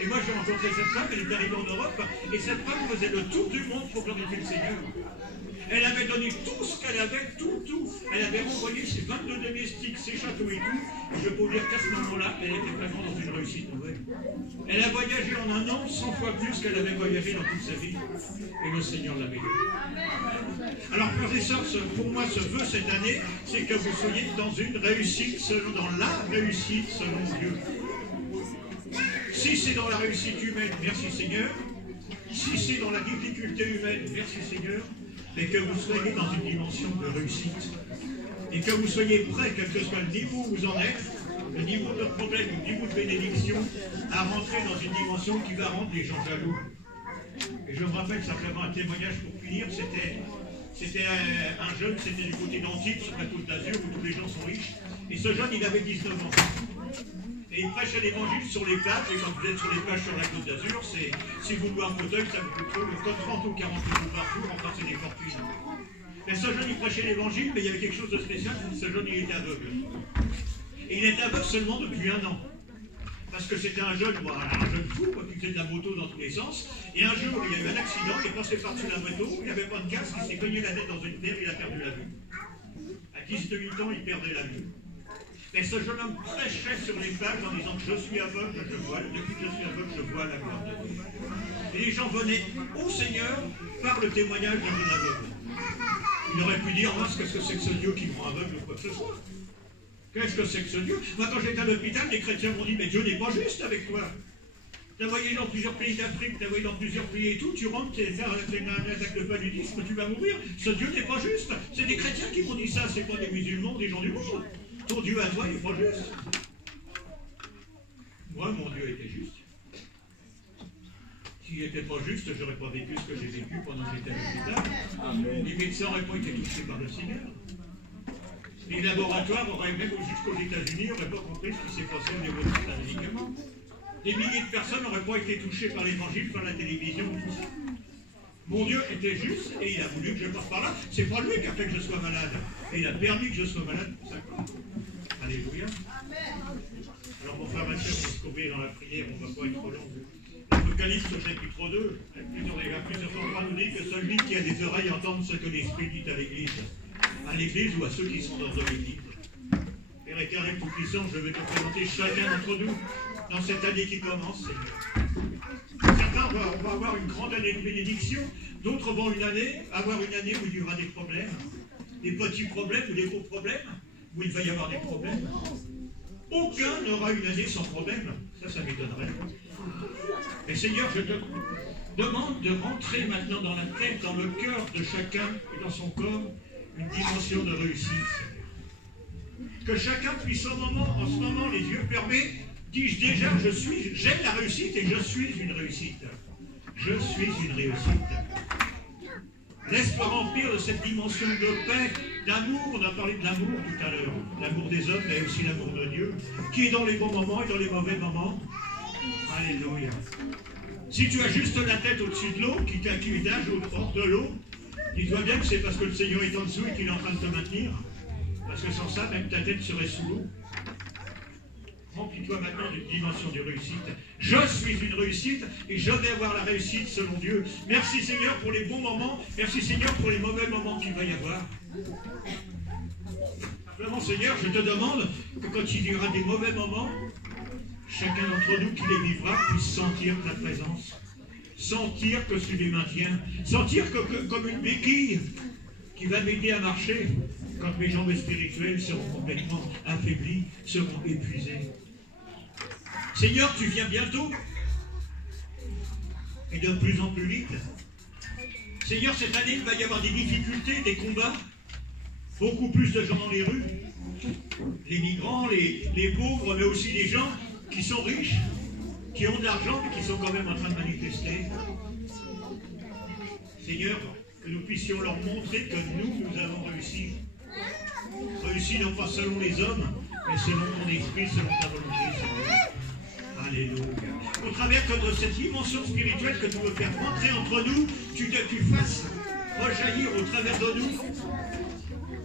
Et moi, j'ai rencontré cette femme, elle est arrivée en Europe, et cette femme faisait le tour du monde pour glorifier le Seigneur. Elle avait donné tout ce qu'elle avait, tout. Elle avait envoyé ses 22 domestiques, ses châteaux et tout. Et je peux vous dire qu'à ce moment-là, elle était vraiment dans une réussite nouvelle. Elle a voyagé en un an 100 fois plus qu'elle avait voyagé dans toute sa vie. Et le Seigneur l'avait aidé. Alors, frères et sœurs, pour moi, ce vœu cette année, c'est que vous soyez dans une réussite, dans la réussite selon Dieu. Si c'est dans la réussite humaine, merci Seigneur. Si c'est dans la difficulté humaine, merci Seigneur. Mais que vous soyez dans une dimension de réussite. Et que vous soyez prêts, quel que soit le niveau où vous en êtes, le niveau de problème, le niveau de bénédiction, à rentrer dans une dimension qui va rendre les gens jaloux. Et je me rappelle simplement un témoignage pour finir, c'était un jeune, c'était du côté d'Antibes, sur la Côte d'Azur, où tous les gens sont riches. Et ce jeune, il avait 19 ans. Et il prêchait l'évangile sur les plages, et quand vous êtes sur les plages sur la Côte d'Azur, si vous louez un fauteuil, ça vous coûte trop, le code 30 ou 40 euros par jour, enfin c'est des fortunes. Mais ce jeune, il prêchait l'évangile, mais il y avait quelque chose de spécial, ce jeune, il était aveugle. Et il était aveugle seulement depuis 1 an. Parce que c'était un jeune fou, qui faisait de la moto dans tous les sens. Et un jour, il y a eu un accident, il est passé par-dessus la moto, il n'avait pas de casque, il s'est cogné la tête dans une terre, il a perdu la vue. À 18 ans, il perdait la vue. Mais ce jeune homme prêchait sur les plages en disant que je suis aveugle, depuis que je suis aveugle, je vois la gloire de Dieu. Et les gens venaient au Seigneur par le témoignage d'un jeune aveugle. Il aurait pu dire, qu'est-ce que c'est que ce Dieu qui me rend aveugle ou quoi que ce soit? Qu'est-ce que c'est que ce Dieu? Moi, quand j'étais à l'hôpital, les chrétiens m'ont dit, mais Dieu n'est pas juste avec toi. Tu as voyagé dans plusieurs pays d'Afrique, tu as voyagé dans plusieurs pays et tout, tu rentres, tu fais un attaque de paludisme, tu vas mourir. Ce Dieu n'est pas juste. C'est des chrétiens qui m'ont dit ça, c'est pas des musulmans, des gens du monde. Ton Dieu à toi, il n'est pas juste. Moi, mon Dieu était juste. S'il n'était pas juste, je n'aurais pas vécu ce que j'ai vécu pendant que j'étais à l'hôpital. Les médecins n'auraient pas été touchés par le Seigneur. Les laboratoires auraient, même jusqu'aux États-Unis, n'auraient pas compris ce qui s'est passé au niveau de certains médicaments. Des milliers de personnes n'auraient pas été touchées par l'évangile, par la télévision, tout ça. Mon Dieu était juste et il a voulu que je passe par là. C'est pas lui qui a fait que je sois malade. Et il a permis que je sois malade pour ça. Alléluia. Alors mon frère, ma soeur, on va se couvrir dans la prière, on ne va pas être trop long. L'Apocalypse au chapitre 2, plusieurs endroits nous dit que celui qui a des oreilles entende ce que l'Esprit dit à l'Église. à l'Église ou à ceux qui sont dans l'Église. Père éternel tout-puissant, je vais te présenter chacun d'entre nous dans cette année qui commence, Seigneur. Certains vont avoir une grande année de bénédiction, d'autres vont avoir une année où il y aura des problèmes, des petits problèmes ou des gros problèmes, où il va y avoir des problèmes. Aucun n'aura une année sans problème, ça m'étonnerait. Mais Seigneur, je te demande de rentrer maintenant dans la tête, dans le cœur de chacun et dans son corps, une dimension de réussite, Seigneur. Que chacun puisse en ce moment, les yeux fermés, dis-je déjà, j'ai la réussite et je suis une réussite. Je suis une réussite. Laisse-toi remplir de cette dimension de paix, d'amour. On a parlé de l'amour tout à l'heure. L'amour des hommes, mais aussi l'amour de Dieu, qui est dans les bons moments et dans les mauvais moments. Alléluia. Si tu as juste la tête au-dessus de l'eau, qui nage hors de l'eau, dis-toi bien que c'est parce que le Seigneur est en dessous et qu'il est en train de te maintenir. Parce que sans ça, même ta tête serait sous l'eau. Remplis-toi maintenant d'une dimension de réussite. Je suis une réussite et je vais avoir la réussite selon Dieu. Merci Seigneur pour les bons moments. Merci Seigneur pour les mauvais moments qu'il va y avoir. Simplement Seigneur, je te demande que quand il y aura des mauvais moments, chacun d'entre nous qui les vivra puisse sentir ta présence. Sentir que tu les maintiens. Sentir que comme une béquille qui va m'aider à marcher quand mes jambes spirituelles seront complètement affaiblies, seront épuisées. Seigneur, tu viens bientôt et de plus en plus vite. Seigneur, cette année, il va y avoir des difficultés, des combats, beaucoup plus de gens dans les rues, les migrants, les pauvres, mais aussi les gens qui sont riches, qui ont de l'argent, mais qui sont quand même en train de manifester. Seigneur, que nous puissions leur montrer que nous avons réussi. Réussi non pas selon les hommes, mais selon ton esprit, selon ta volonté, Seigneur. Alléluia. Au travers de cette dimension spirituelle que tu veux faire rentrer entre nous, tu fasses rejaillir au travers de nous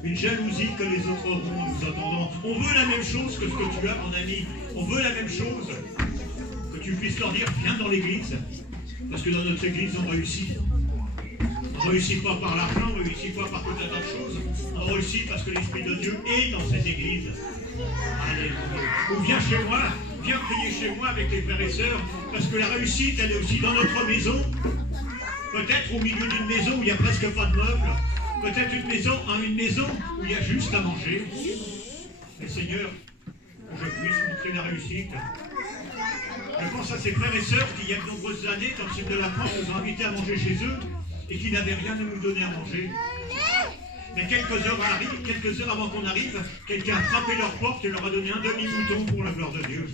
une jalousie que les autres auront en nous entendant. On veut la même chose que ce que tu as, mon ami. On veut la même chose. Que tu puisses leur dire, viens dans l'église. Parce que dans notre église, on réussit. On ne réussit pas par l'argent, on ne réussit pas par tout un tas de choses. On réussit parce que l'Esprit de Dieu est dans cette église. Alléluia. Ou viens chez moi, viens prier chez moi avec les frères et sœurs, parce que la réussite, elle est aussi dans notre maison. Peut-être au milieu d'une maison où il n'y a presque pas de meubles. Peut-être une maison où il y a juste à manger. Mais Seigneur, que je puisse montrer la réussite. Je pense à ces frères et sœurs qui, il y a de nombreuses années, dans le sud de la France, nous ont invités à manger chez eux et qui n'avaient rien à nous donner à manger. Mais quelques heures avant qu'on arrive, quelqu'un a frappé leur porte et leur a donné un demi-mouton pour la gloire de Dieu.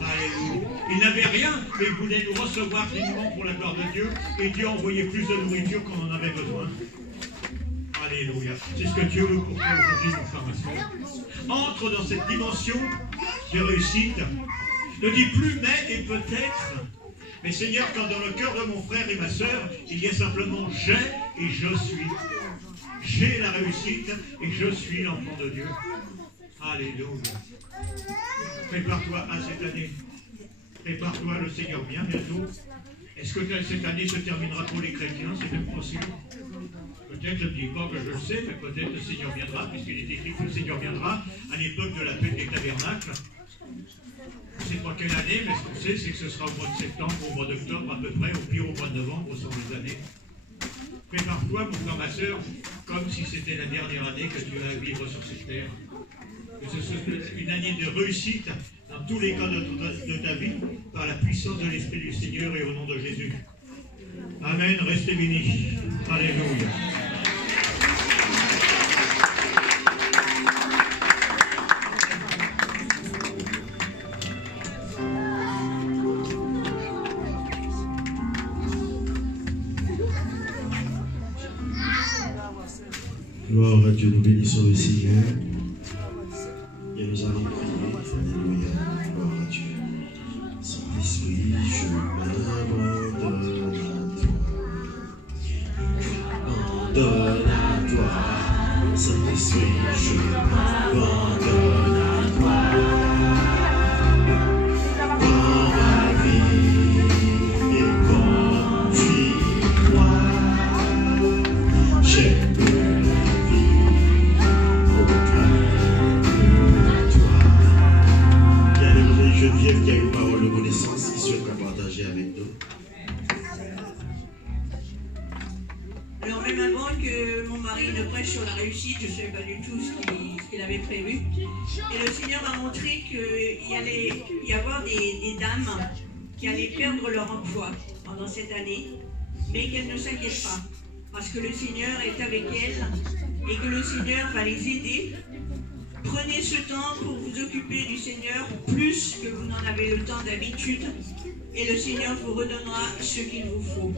Alléluia. Ils n'avaient rien, mais ils voulaient nous recevoir dignement pour la gloire de Dieu, et Dieu a envoyé plus de nourriture qu'on en avait besoin. Alléluia. C'est ce que Dieu veut pour toi aujourd'hui, mon frère, ma soeur. Entre dans cette dimension de réussite. Ne dis plus mais et peut-être. Mais Seigneur, quand dans le cœur de mon frère et ma soeur, il y a simplement j'ai et je suis. J'ai la réussite et je suis l'enfant de Dieu. Alléluia. Prépare-toi à cette année. Prépare-toi, le Seigneur vient bientôt. Est-ce que cette année se terminera pour les chrétiens? C'est même possible. Peut-être, je ne dis pas que je le sais, mais peut-être le Seigneur viendra, puisqu'il est écrit que le Seigneur viendra à l'époque de la fête des tabernacles. Je ne sais pas quelle année, mais ce qu'on sait, c'est que ce sera au mois de septembre, au mois d'octobre à peu près, au pire au mois de novembre, selon les années. Prépare-toi, mon frère, ma soeur, comme si c'était la dernière année que tu vas vivre sur cette terre. Que ce soit une année de réussite dans tous les cas de ta vie, par la puissance de l'Esprit du Seigneur et au nom de Jésus. Amen, restez bénis. Alléluia. Gloire à Dieu, nous bénissons le Seigneur. Et nous allons prier. Alléluia. Gloire à Dieu. Saint-Esprit, je m'abandonne à toi. Saint-Esprit, je m'abandonne à toi. Dans ma vie et conduis-moi. J'aime la vie la réussite, je ne savais pas du tout ce qu'il avait prévu. Et le Seigneur m'a montré qu'il allait y avoir des dames qui allaient perdre leur emploi pendant cette année, mais qu'elles ne s'inquiètent pas, parce que le Seigneur est avec elles et que le Seigneur va les aider. Prenez ce temps pour vous occuper du Seigneur plus que vous n'en avez le temps d'habitude, et le Seigneur vous redonnera ce qu'il vous faut.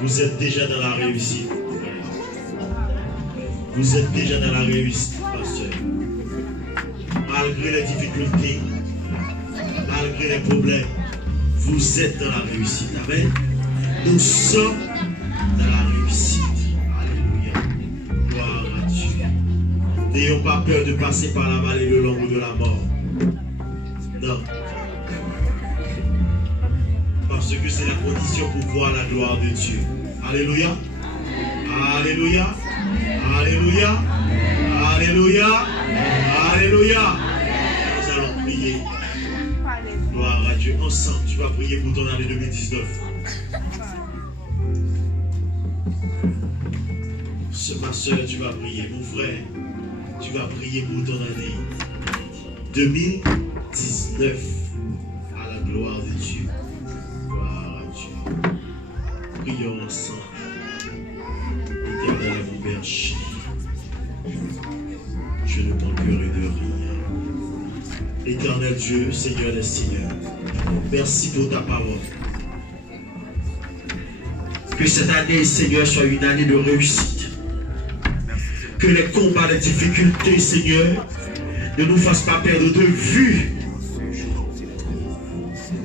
Vous êtes déjà dans la réussite. Vous êtes déjà dans la réussite, pasteur. Malgré les difficultés, malgré les problèmes, vous êtes dans la réussite. Amen. Nous sommes dans la réussite. Alléluia. Gloire à Dieu. N'ayons pas peur de passer par la vallée de l'ombre de la mort. Non. Parce que c'est la condition pour voir la gloire de Dieu. Alléluia. Alléluia. Alléluia. Alléluia. Alléluia. Nous allons prier. Gloire à Dieu. Ensemble, tu vas prier pour ton année 2019. Ma soeur, tu vas prier. Mon frère, tu vas prier pour ton année 2019. À la gloire de Dieu. Gloire à Dieu. Prions ensemble. Éternel, mon berger, je ne manquerai de rien. Éternel Dieu, Seigneur des Seigneurs, merci pour ta parole. Que cette année, Seigneur, soit une année de réussite. Que les combats, les difficultés, Seigneur, ne nous fassent pas perdre de vue.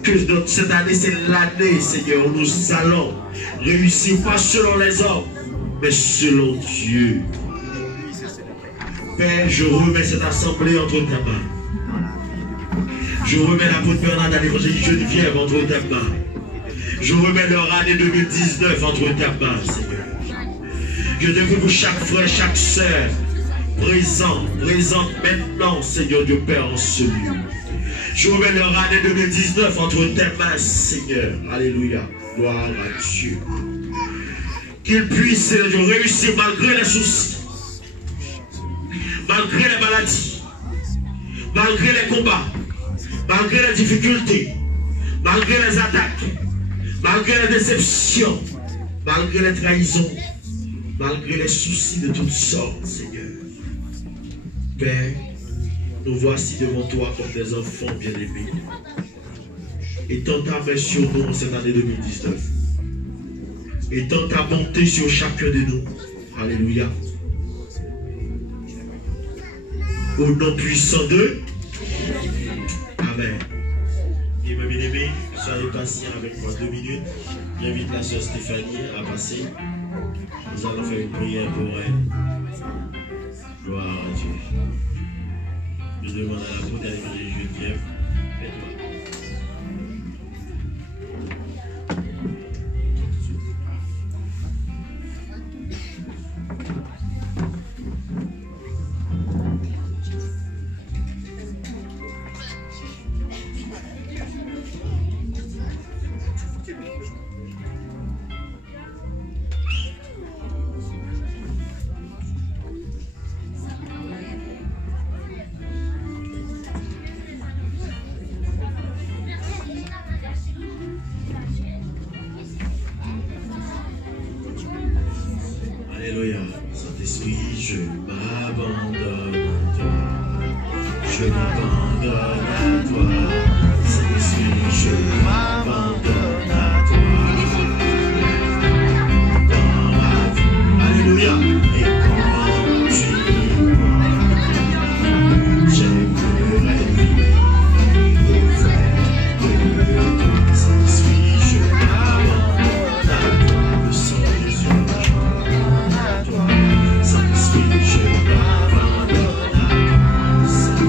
Que cette année, c'est l'année, Seigneur, où nous allons réussir, pas selon les hommes, mais selon Dieu. Père, je remets cette assemblée entre ta main. Je remets l'apôtre Bernard à l'évangile Geneviève entre ta main. Je remets leur année 2019 entre ta main, Seigneur. Je demande pour chaque frère, chaque soeur, présente maintenant, Seigneur Dieu Père, en ce lieu. Je remets leur année 2019 entre tes mains, Seigneur. Alléluia. Gloire à Dieu. Qu'ils puissent, Seigneur, réussir malgré les soucis, malgré les maladies, malgré les combats, malgré les difficultés, malgré les attaques, malgré les déceptions, malgré les trahisons, malgré les soucis de toutes sortes, Seigneur. Père, nous voici devant toi comme des enfants bien-aimés. Étends ta main sur nous en cette année 2019. Étends ta bonté sur chacun de nous. Alléluia. Au nom puissant de Amen. Et mes bien-aimés, soyez patients avec moi 2 minutes. J'invite la sœur Stéphanie à passer. Nous allons faire une prière pour elle. Gloire à Dieu. Je demande à la bonne d'évangile Geneviève. Fais-toi. je m'abandonne à toi. Saint-Esprit, je m'abandonne à toi. Dans ma vie, alléluia. Et quand tu vois, j'aimerais vivre auprès de toi. Saint-Esprit, je m'abandonne à toi. Le sang de Jésus, je m'abandonne à toi. Saint-Esprit, je m'abandonne à toi.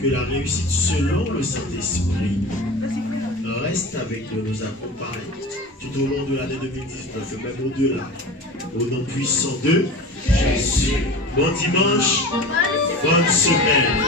Que la réussite selon le Saint-Esprit reste avec nous, nous accompagne tout au long de l'année 2019 et même au-delà. Au nom puissant de Jésus. Bon dimanche, bonne semaine.